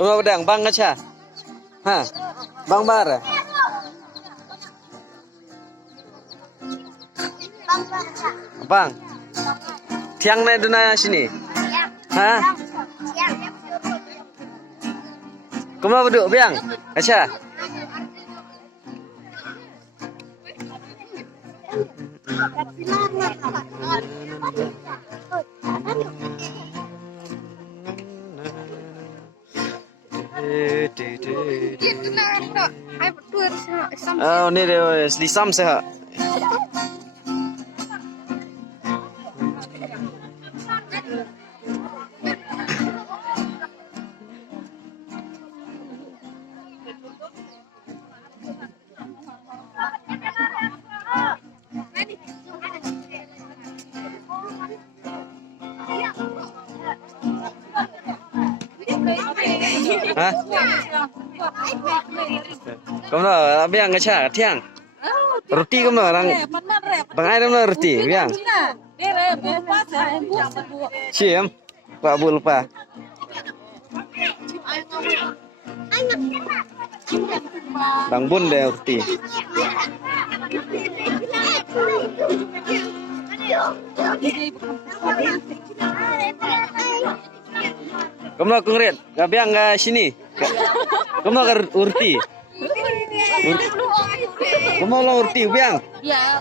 Kamu pedang bang aja. Hah? Bang bar. Bang. Tiang naik duna sini. Hah? Kamu duduk biang? Aja. Oh, ini dia lisam sah. Hah? Kamu nak biang aja tiang. Roti kamu orang. Bang ai kamu roti biang. Siam. Pak Bu lupa. Bang Bun deh roti. Kamu nak kungret? Gak biang ke sini. Kamu nak urti? Kamu nak urti biang? Ya.